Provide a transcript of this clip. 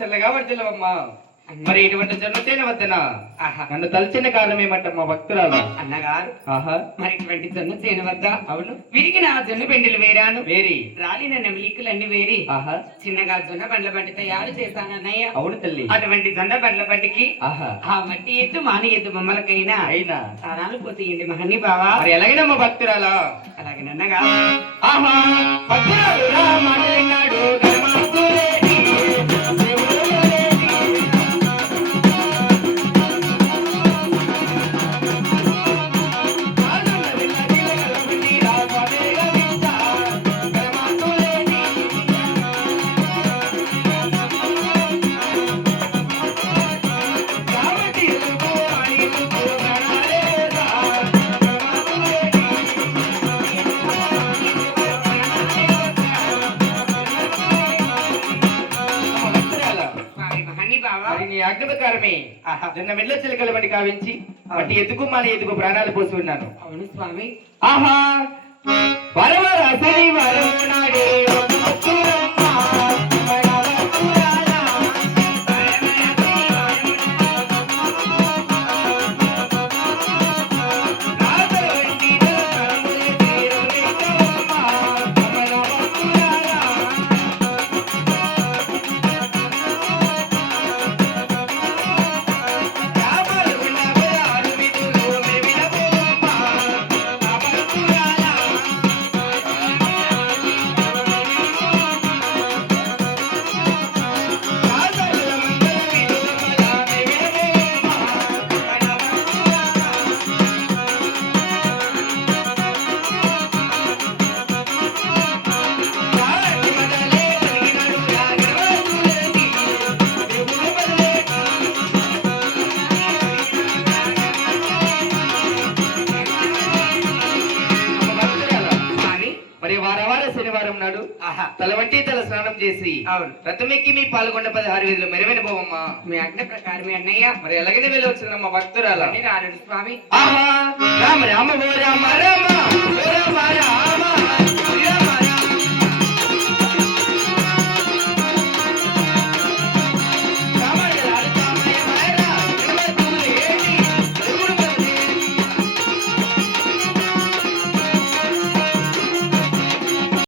చల్లగా వర్దిల్లవమ్మా. మరి ఇటువంటి జన్మతేనే వద్దనా? నన్ను తలచిన కారణం ఏమంటమ్మా భక్తురాలు? అన్నగారు ఆహా, మరి ఇటువంటి జొన్న చేయని వద్ద అవును విరిగిన జొన్న పెండలు వేరాను వేరి రాలిన నెమిలికలన్నీ వేరి ఆహా చిన్నగా జొన్న బండ్ల బండి తయారు చేశాను అన్నయ్య. అవును తల్లి. అటువంటి జొన్న బండ్ల బండికి ఆహా ఆ మట్టి ఎద్దు మాని ఎద్దు బొమ్మలకైనా అయినా ప్రాణాలు పోతాయండి మహన్ని బావా. మరి ఎలాగైనమ్మా భక్తురాలా? అలాగే నన్నగా ఆహా భక్తురాలు రా మాటలిన్నాడు ఆజ్ఞ ప్రకారమే నిన్న మెల్ల చిలకల బండి కావించి వాటి ఎదుగు మన ఎదుగు ప్రాణాలు పోసి ఉన్నాను. అవును స్వామి. ఆహా వరవర అసలి వరమునాడే శనివారం నాడు తల వంటి తల స్నానం చేసి రథమెక్కి మీ పాల్గొండ 16 వీధులు మెరవైన పోవమ్మా. మీ ఆజ్ఞ ప్రకారమే అన్నయ్య. మరి ఎలాగైనా వెళ్ళి వచ్చిందమ్మా భక్తురాల రాను స్వామి. ఆహా రామ రామ ఓ రామ